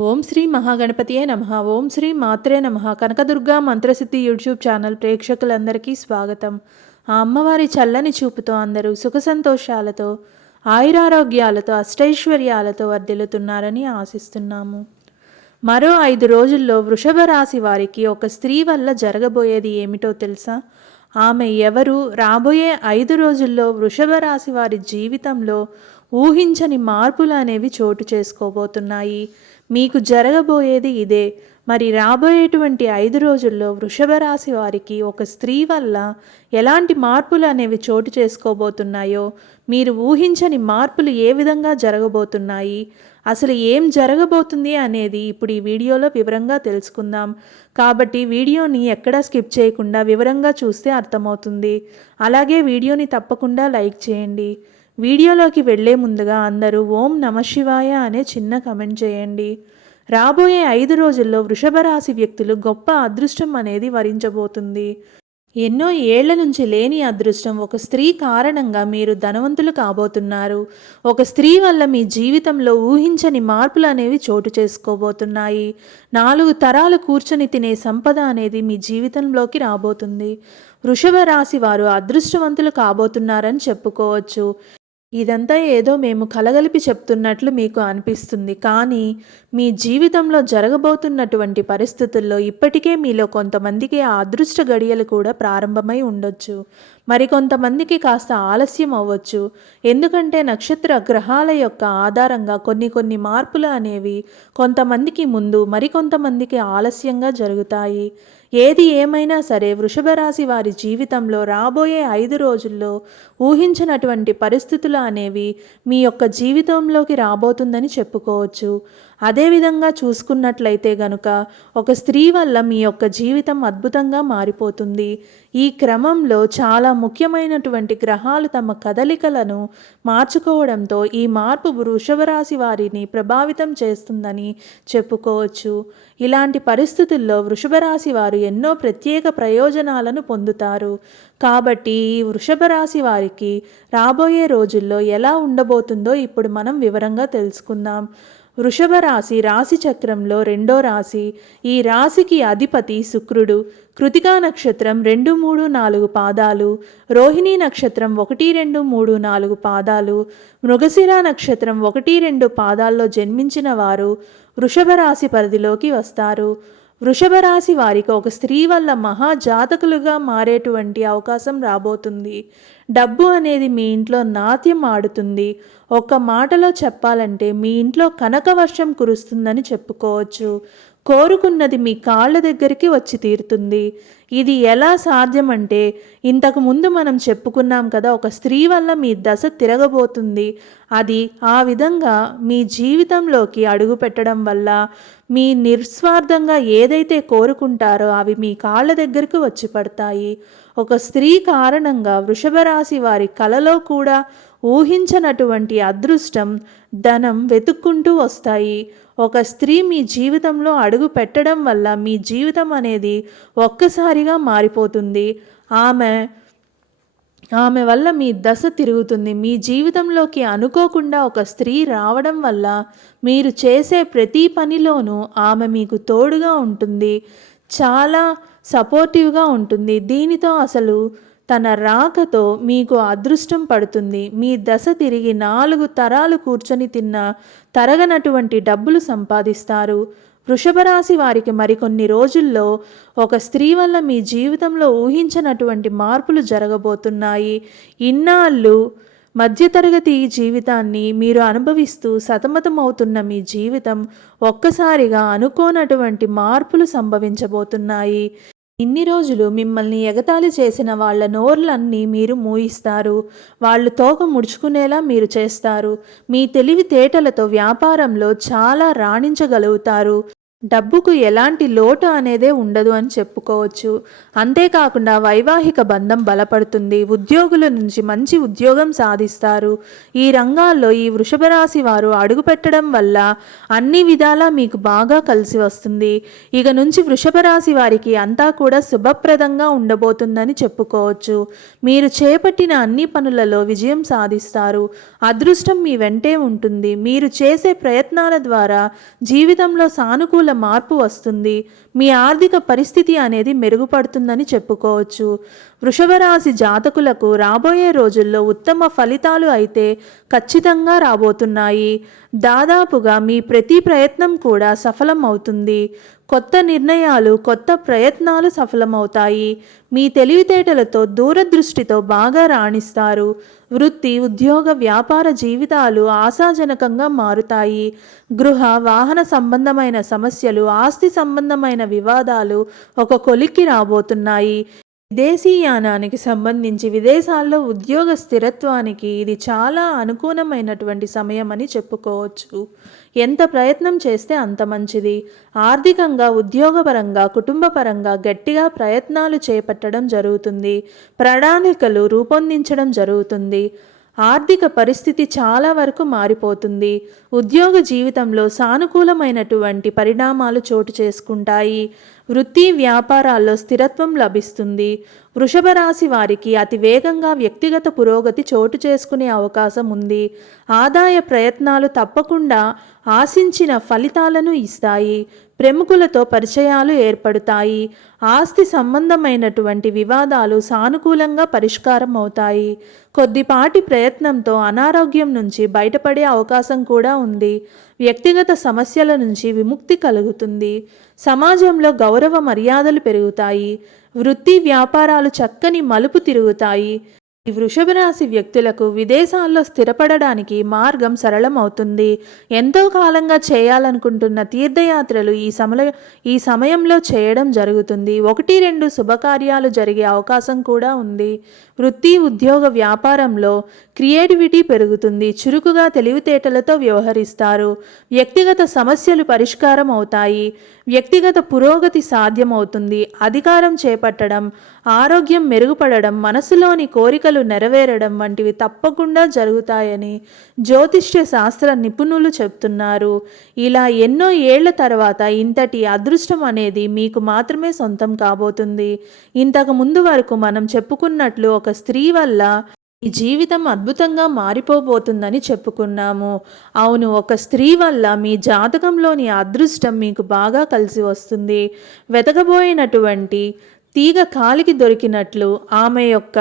ఓం శ్రీ మహాగణపతియే నమ. ఓం శ్రీ మాత్రే నమ. Kanakadurga మంత్రసిద్ధి YouTube channel ప్రేక్షకులందరికీ స్వాగతం. ఆ అమ్మవారి చల్లని చూపుతో అందరూ సుఖ సంతోషాలతో ఆయురారోగ్యాలతో అష్టైశ్వర్యాలతో వర్ధిల్లుతున్నారని ఆశిస్తున్నాము. మరో ఐదు రోజుల్లో వృషభ రాశి వారికి ఒక స్త్రీ వల్ల జరగబోయేది ఏమిటో తెలుసా? ఆమె ఎవరు? రాబోయే ఐదు రోజుల్లో వృషభ రాశి వారి జీవితంలో ఊహించని మార్పులు అనేవి చోటు చేసుకోబోతున్నాయి. మీకు జరగబోయేది ఇదే. మరి రాబోయేటువంటి ఐదు రోజుల్లో వృషభ రాశి వారికి ఒక స్త్రీ వల్ల ఎలాంటి మార్పులు అనేవి చోటు చేసుకోబోతున్నాయో మీరు ఊహించని మార్పులు ఏ విధంగా జరగబోతున్నాయి అసలు ఏం జరగబోతుంది అనేది ఇప్పుడు ఈ వీడియోలో వివరంగా తెలుసుకుందాం. కాబట్టి వీడియోని ఎక్కడా స్కిప్ చేయకుండా వివరంగా చూస్తే అర్థమవుతుంది. అలాగే వీడియోని తప్పకుండా లైక్ చేయండి. వీడియోలోకి వెళ్ళే ముందుగా అందరూ ఓం నమ శివాయ అనే చిన్న కమెంట్ చేయండి. రాబోయే ఐదు రోజుల్లో వృషభ రాశి వ్యక్తులు గొప్ప అదృష్టం అనేది వరించబోతుంది. ఎన్నో ఏళ్ళ నుంచి లేని అదృష్టం ఒక స్త్రీ కారణంగా మీరు ధనవంతులు కాబోతున్నారు. ఒక స్త్రీ వల్ల మీ జీవితంలో ఊహించని మార్పులు అనేవి చోటు చేసుకోబోతున్నాయి. నాలుగు తరాలు కూర్చొని తినే సంపద అనేది మీ జీవితంలోకి రాబోతుంది. వృషభ రాశి వారు అదృష్టవంతులు కాబోతున్నారని చెప్పుకోవచ్చు. ఇదంతా ఏదో మేము కలగలిపి చెప్తున్నట్లు మీకు అనిపిస్తుంది. కానీ మీ జీవితంలో జరగబోతున్నటువంటి పరిస్థితుల్లో ఇప్పటికే మీలో కొంతమందికి ఆ అదృష్ట గడియలు కూడా ప్రారంభమై ఉండొచ్చు. మరికొంతమందికి కాస్త ఆలస్యం అవ్వచ్చు. ఎందుకంటే నక్షత్ర గ్రహాల యొక్క ఆధారంగా కొన్ని కొన్ని మార్పులు అనేవి కొంతమందికి ముందు మరికొంతమందికి ఆలస్యంగా జరుగుతాయి. ఏది ఏమైనా సరే వృషభ రాశి వారి జీవితంలో రాబోయే ఐదు రోజుల్లో ఊహించినటువంటి పరిస్థితులు అనేవి మీ యొక్క జీవితంలోకి రాబోతుందని చెప్పుకోవచ్చు. అదేవిధంగా చూసుకున్నట్లయితే గనుక ఒక స్త్రీ వల్ల మీ యొక్క జీవితం అద్భుతంగా మారిపోతుంది. ఈ క్రమంలో చాలా ముఖ్యమైనటువంటి గ్రహాలు తమ కదలికలను మార్చుకోవడంతో ఈ మార్పు వృషభరాశి వారిని ప్రభావితం చేస్తుందని చెప్పుకోవచ్చు. ఇలాంటి పరిస్థితుల్లో వృషభరాశి వారు ఎన్నో ప్రత్యేక ప్రయోజనాలను పొందుతారు. కాబట్టి ఈ వృషభరాశి వారికి రాబోయే రోజుల్లో ఎలా ఉండబోతుందో ఇప్పుడు మనం వివరంగా తెలుసుకుందాం. వృషభ రాశి రాశి చక్రంలో రెండో రాశి. ఈ రాశికి అధిపతి శుక్రుడు. కృతికా నక్షత్రం రెండు మూడు నాలుగు పాదాలు. రోహిణీ నక్షత్రం ఒకటి రెండు మూడు నాలుగు పాదాలు. మృగశిర నక్షత్రం ఒకటి రెండు పాదాల్లో జన్మించిన వారు వృషభ రాశి పరిధిలోకి వస్తారు. వృషభ రాశి వారికి ఒక స్త్రీ వల్ల మహా జాతకులుగా మారేటువంటి అవకాశం రాబోతుంది. డబ్బు అనేది మీ ఇంట్లో నాట్యం ఆడుతుంది. ఒక మాటలో చెప్పాలంటే మీ ఇంట్లో కనక వర్షం కురుస్తుందని చెప్పుకోవచ్చు. కోరుకున్నది మీ కాళ్ళ దగ్గరికి వచ్చి తీరుతుంది. ఇది ఎలా సాధ్యమంటే ఇంతకు ముందు మనం చెప్పుకున్నాం కదా ఒక స్త్రీ వల్ల మీ దశ తిరగబోతుంది. అది ఆ విధంగా మీ జీవితంలోకి అడుగు పెట్టడం వల్ల మీ నిస్వార్థంగా ఏదైతే కోరుకుంటారో అవి మీ కాళ్ళ దగ్గరకు వచ్చి పడతాయి. ఒక స్త్రీ కారణంగా వృషభ రాశి వారి కలలో కూడా ఊహించనటువంటి అదృష్టం ధనం వెతుక్కుంటూ వస్తాయి. ఒక స్త్రీ మీ జీవితంలో అడుగు పెట్టడం వల్ల మీ జీవితం అనేది ఒక్కసారిగా మారిపోతుంది. ఆమె ఆమె వల్ల మీ దశ తిరుగుతుంది. మీ జీవితంలోకి అనుకోకుండా ఒక స్త్రీ రావడం వల్ల మీరు చేసే ప్రతి పనిలోనూ ఆమె మీకు తోడుగా ఉంటుంది. చాలా సపోర్టివ్గా ఉంటుంది. దీనితో అసలు తన రాకతో మీకు అదృష్టం పడుతుంది. మీ దశ తిరిగి నాలుగు తరాలు కూర్చొని తిన్న తరగనటువంటి డబ్బులు సంపాదిస్తారు. వృషభరాశి వారికి మరికొన్ని రోజుల్లో ఒక స్త్రీ వల్ల మీ జీవితంలో ఊహించినటువంటి మార్పులు జరగబోతున్నాయి. ఇన్నాళ్ళు మధ్యతరగతి జీవితాన్ని మీరు అనుభవిస్తూ సతమతమవుతున్న మీ జీవితం ఒక్కసారిగా అనుకోనటువంటి మార్పులు సంభవించబోతున్నాయి. ఇన్ని రోజులు మిమ్మల్ని ఎగతాళి చేసిన వాళ్ళ నోర్లన్నీ మీరు మూయిస్తారు. వాళ్ళు తోక ముడుచుకునేలా మీరు చేస్తారు. మీ తెలివితేటలతో వ్యాపారంలో చాలా రాణించగలుగుతారు. డబ్బుకు ఎలాంటి లోటు అనేదే ఉండదు అని చెప్పుకోవచ్చు. అంతేకాకుండా వైవాహిక బంధం బలపడుతుంది. ఉద్యోగుల నుంచి మంచి ఉద్యోగం సాధిస్తారు. ఈ రంగాల్లో ఈ వృషభ రాశి వారు అడుగుపెట్టడం వల్ల అన్ని విధాలా మీకు బాగా కలిసి వస్తుంది. ఇక నుంచి వృషభ రాశి వారికి అంతా కూడా శుభప్రదంగా ఉండబోతుందని చెప్పుకోవచ్చు. మీరు చేపట్టిన అన్ని పనులలో విజయం సాధిస్తారు. అదృష్టం మీ వెంటే ఉంటుంది. మీరు చేసే ప్రయత్నాల ద్వారా జీవితంలో సానుకూల మార్పు వస్తుంది. మీ ఆర్థిక పరిస్థితి అనేది మెరుగుపడుతుందని చెప్పుకోవచ్చు. వృషభరాశి జాతకులకు రాబోయే రోజుల్లో ఉత్తమ ఫలితాలు అయితే ఖచ్చితంగా రాబోతున్నాయి. దాదాపుగా మీ ప్రతి ప్రయత్నం కూడా సఫలం అవుతుంది. కొత్త నిర్ణయాలు కొత్త ప్రయత్నాలు సఫలమవుతాయి. మీ తెలివితేటలతో దూరదృష్టితో బాగా రాణిస్తారు. వృత్తి ఉద్యోగ వ్యాపార జీవితాలు ఆశాజనకంగా మారుతాయి. గృహ వాహన సంబంధమైన సమస్యలు ఆస్తి సంబంధమైన వివాదాలు ఒక కొలిక్కి రాబోతున్నాయి. విదేశీయానానికి సంబంధించి విదేశాల్లో ఉద్యోగ స్థిరత్వానికి ఇది చాలా అనుకూలమైనటువంటి సమయం అని చెప్పుకోవచ్చు. ఎంత ప్రయత్నం చేస్తే అంత మంచిది. ఆర్థికంగా ఉద్యోగపరంగా కుటుంబపరంగా గట్టిగా ప్రయత్నాలు చేపట్టడం జరుగుతుంది. ప్రణాళికలు రూపొందించడం జరుగుతుంది. ఆర్థిక పరిస్థితి చాలా వరకు మారిపోతుంది. ఉద్యోగ జీవితంలో సానుకూలమైనటువంటి పరిణామాలు చోటు చేసుకుంటాయి. వృత్తి వ్యాపారాల్లో స్థిరత్వం లభిస్తుంది. వృషభ రాశి వారికి అతి వేగంగా వ్యక్తిగత పురోగతి చోటు చేసుకునే అవకాశం ఉంది. ఆదాయ ప్రయత్నాలు తప్పకుండా ఆశించిన ఫలితాలను ఇస్తాయి. ప్రముఖులతో పరిచయాలు ఏర్పడతాయి. ఆస్తి సంబంధమైనటువంటి వివాదాలు సానుకూలంగా పరిష్కారం అవుతాయి. కొద్దిపాటి ప్రయత్నంతో అనారోగ్యం నుంచి బయటపడే అవకాశం కూడా ఉంది. వ్యక్తిగత సమస్యల నుంచి విముక్తి కలుగుతుంది. సమాజంలో గౌరవ మర్యాదలు పెరుగుతాయి. వృత్తి వ్యాపారాలు చక్కని మలుపు తిరుగుతాయి. ఈ వృషభ రాశి వ్యక్తులకు విదేశాల్లో స్థిరపడడానికి మార్గం సరళమవుతుంది. ఎంతో కాలంగా చేయాలనుకుంటున్న తీర్థయాత్రలు ఈ సమల ఈ సమయంలో చేయడం జరుగుతుంది. ఒకటి రెండు శుభకార్యాలు జరిగే అవకాశం కూడా ఉంది. వృత్తి ఉద్యోగ వ్యాపారంలో క్రియేటివిటీ పెరుగుతుంది. చురుకుగా తెలివితేటలతో వ్యవహరిస్తారు. వ్యక్తిగత సమస్యలు పరిష్కారం అవుతాయి. వ్యక్తిగత పురోగతి సాధ్యమవుతుంది. అధికారం చేపట్టడం ఆరోగ్యం మెరుగుపడడం మనసులోని కోరికలు నెరవేరడం వంటివి తప్పకుండా జరుగుతాయని జ్యోతిష్య శాస్త్ర నిపుణులు చెప్తున్నారు. ఇలా ఎన్నో ఏళ్ళ తర్వాత ఇంతటి అదృష్టం అనేది మీకు మాత్రమే సొంతం కాబోతుంది. ఇంతకు ముందు వరకు మనం చెప్పుకున్నట్లు ఒక స్త్రీ వల్ల ఈ జీవితం అద్భుతంగా మారిపోబోతుందని చెప్పుకున్నాము. అవును ఒక స్త్రీ వల్ల మీ జాతకంలోని అదృష్టం మీకు బాగా కలిసి వస్తుంది. వెతకబోయినటువంటి తీగ కాలికి దొరికినట్లు ఆమె యొక్క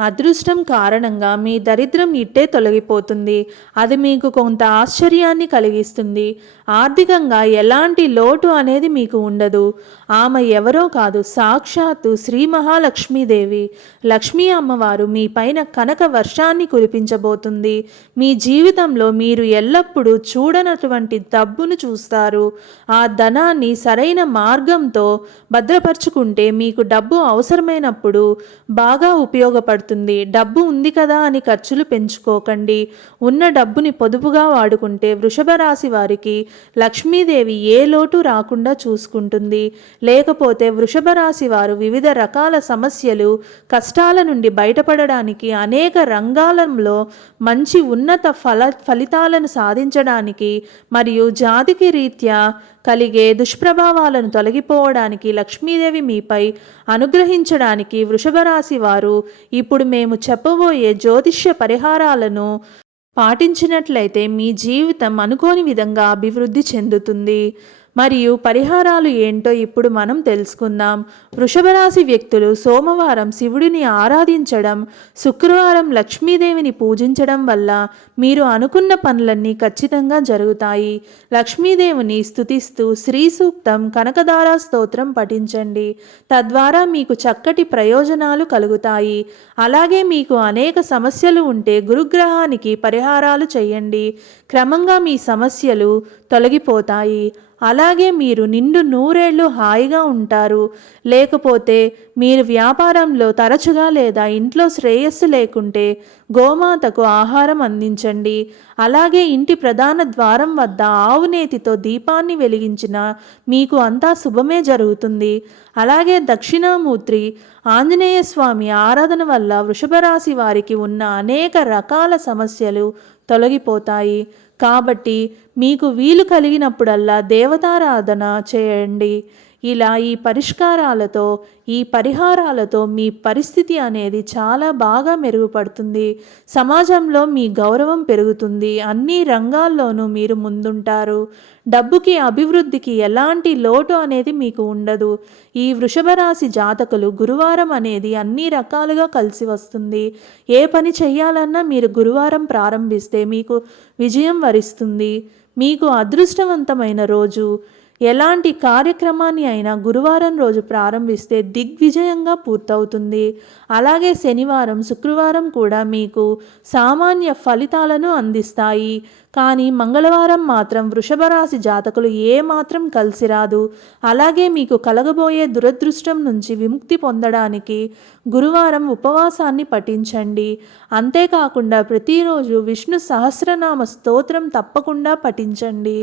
అదృష్టం కారణంగా మీ దరిద్రం ఇట్టే తొలగిపోతుంది. అది మీకు కొంత ఆశ్చర్యాన్ని కలిగిస్తుంది. ఆర్థికంగా ఎలాంటి లోటు అనేది మీకు ఉండదు. ఆమె ఎవరో కాదు సాక్షాత్తు శ్రీ మహాలక్ష్మీదేవి. లక్ష్మీ అమ్మవారు మీ పైన కనక వర్షాన్ని కురిపించబోతుంది. మీ జీవితంలో మీరు ఎల్లప్పుడూ చూడనటువంటి డబ్బును చూస్తారు. ఆ ధనాన్ని సరైన మార్గంతో భద్రపరుచుకుంటే మీకు డబ్బు అవసరమైనప్పుడు బాగా ఉపయోగపడుతుంది. డబ్బు ఉంది కదా అని ఖర్చులు పెంచుకోకండి. ఉన్న డబ్బుని పొదుపుగా వాడుకుంటే వృషభ రాశి వారికి లక్ష్మీదేవి ఏ లోటు రాకుండా చూసుకుంటుంది. లేకపోతే వృషభ రాశి వారు వివిధ రకాల సమస్యలు కష్టాల నుండి బయటపడడానికి అనేక రంగాలలో మంచి ఉన్నత ఫల ఫలితాలను సాధించడానికి మరియు జాతికి రీత్యా కలిగే దుష్ప్రభావాలను తొలగిపోవడానికి లక్ష్మీదేవి మీపై అనుగ్రహించడానికి వృషభరాశి వారు ఇప్పుడు మేము చెప్పబోయే జ్యోతిష్య పరిహారాలను పాటించినట్లయితే మీ జీవితం అనుకోని విధంగా అభివృద్ధి చెందుతుంది. మరియు పరిహారాలు ఏంటో ఇప్పుడు మనం తెలుసుకుందాం. వృషభరాశి వ్యక్తులు సోమవారం శివుడిని ఆరాధించడం శుక్రవారం లక్ష్మీదేవిని పూజించడం వల్ల మీరు అనుకున్న పనులన్నీ ఖచ్చితంగా జరుగుతాయి. లక్ష్మీదేవిని స్తుతిస్తూ శ్రీ సూక్తం కనకదారా స్తోత్రం పఠించండి. తద్వారా మీకు చక్కటి ప్రయోజనాలు కలుగుతాయి. అలాగే మీకు అనేక సమస్యలు ఉంటే గురుగ్రహానికి పరిహారాలు చేయండి. క్రమంగా మీ సమస్యలు తొలగిపోతాయి. అలాగే మీరు నిండు నూరేళ్ళు హాయిగా ఉంటారు. లేకపోతే మీరు వ్యాపారంలో తరచుగా లేదా ఇంట్లో శ్రేయస్సు లేకుంటే గోమాతకు ఆహారం అందించండి. అలాగే ఇంటి ప్రధాన ద్వారం వద్ద ఆవునేతితో దీపాన్ని వెలిగించిన మీకు అంతా శుభమే జరుగుతుంది. అలాగే దక్షిణామూర్తి ఆంజనేయ స్వామి ఆరాధన వల్ల వృషభరాశి వారికి ఉన్న అనేక రకాల సమస్యలు తొలగిపోతాయి. కాబట్టి మీకు వీలు కలిగినప్పుడల్లా దేవతారాధన చేయండి. ఇలా ఈ పరిష్కారాలతో ఈ పరిహారాలతో మీ పరిస్థితి అనేది చాలా బాగా మెరుగుపడుతుంది. సమాజంలో మీ గౌరవం పెరుగుతుంది. అన్ని రంగాల్లోనూ మీరు ముందుంటారు. డబ్బుకి అభివృద్ధికి ఎలాంటి లోటు అనేది మీకు ఉండదు. ఈ వృషభరాశి జాతకులు గురువారం అనేది అన్ని రకాలుగా కలిసి వస్తుంది. ఏ పని చేయాలన్నా మీరు గురువారం ప్రారంభిస్తే మీకు విజయం వరిస్తుంది. మీకు అదృష్టవంతమైన రోజు. ఎలాంటి కార్యక్రమాన్ని అయినా గురువారం రోజు ప్రారంభిస్తే దిగ్విజయంగా పూర్తవుతుంది. అలాగే శనివారం శుక్రవారం కూడా మీకు సామాన్య ఫలితాలను అందిస్తాయి. కానీ మంగళవారం మాత్రం వృషభ రాశి జాతకులు ఏమాత్రం కలిసి రాదు అలాగే మీకు కలగబోయే దురదృష్టం నుంచి విముక్తి పొందడానికి గురువారం ఉపవాసాన్ని పఠించండి. అంతేకాకుండా ప్రతిరోజు విష్ణు సహస్రనామ స్తోత్రం తప్పకుండా పఠించండి.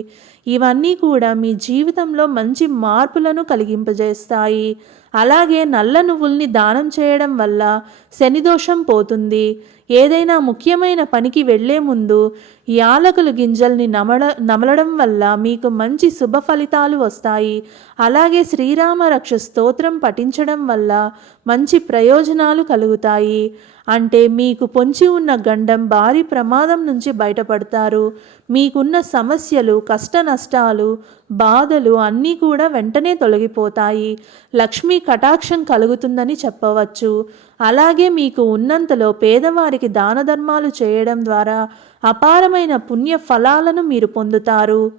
ఇవన్నీ కూడా మీ జీవితంలో మంచి మార్పులను కలిగింపజేస్తాయి. అలాగే నల్ల నువ్వుల్ని దానం చేయడం వల్ల శనిదోషం పోతుంది. ఏదైనా ముఖ్యమైన పనికి వెళ్ళే ముందు యాలకుల గింజల్ని నమల నమలడం వల్ల మీకు మంచి శుభ ఫలితాలు వస్తాయి. అలాగే శ్రీరామ రక్ష స్తోత్రం పఠించడం వల్ల మంచి ప్రయోజనాలు కలుగుతాయి. అంటే మీకు పొంచి ఉన్న గండం భారీ ప్రమాదం నుంచి బయటపడతారు. మీకున్న సమస్యలు కష్ట నష్టాలు బాధలు అన్నీ కూడా వెంటనే తొలగిపోతాయి. లక్ష్మీ కటాక్షం కలుగుతుందని చెప్పవచ్చు. అలాగే మీకు ఉన్నంతలో పేదవారికి దాన ధర్మాలు చేయడం ద్వారా అపారమైన పుణ్య ఫలాలను మీరు పొందుతారు.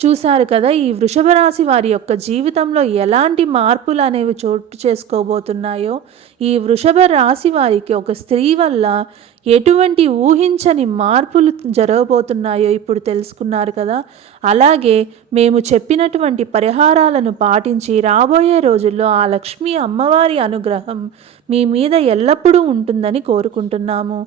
చూశారు కదా ఈ వృషభ రాశి వారి యొక్క జీవితంలో ఎలాంటి మార్పులు అనేవి చోటు చేసుకోబోతున్నాయో? ఈ వృషభ రాశి వారికి ఒక స్త్రీ వల్ల ఎటువంటి ఊహించని మార్పులు జరగబోతున్నాయో ఇప్పుడు తెలుసుకున్నారు కదా. అలాగే మేము చెప్పినటువంటి పరిహారాలను పాటించి రాబోయే రోజుల్లో ఆ లక్ష్మీ అమ్మవారి అనుగ్రహం మీ మీద ఎల్లప్పుడూ ఉంటుందని కోరుకుంటున్నాము.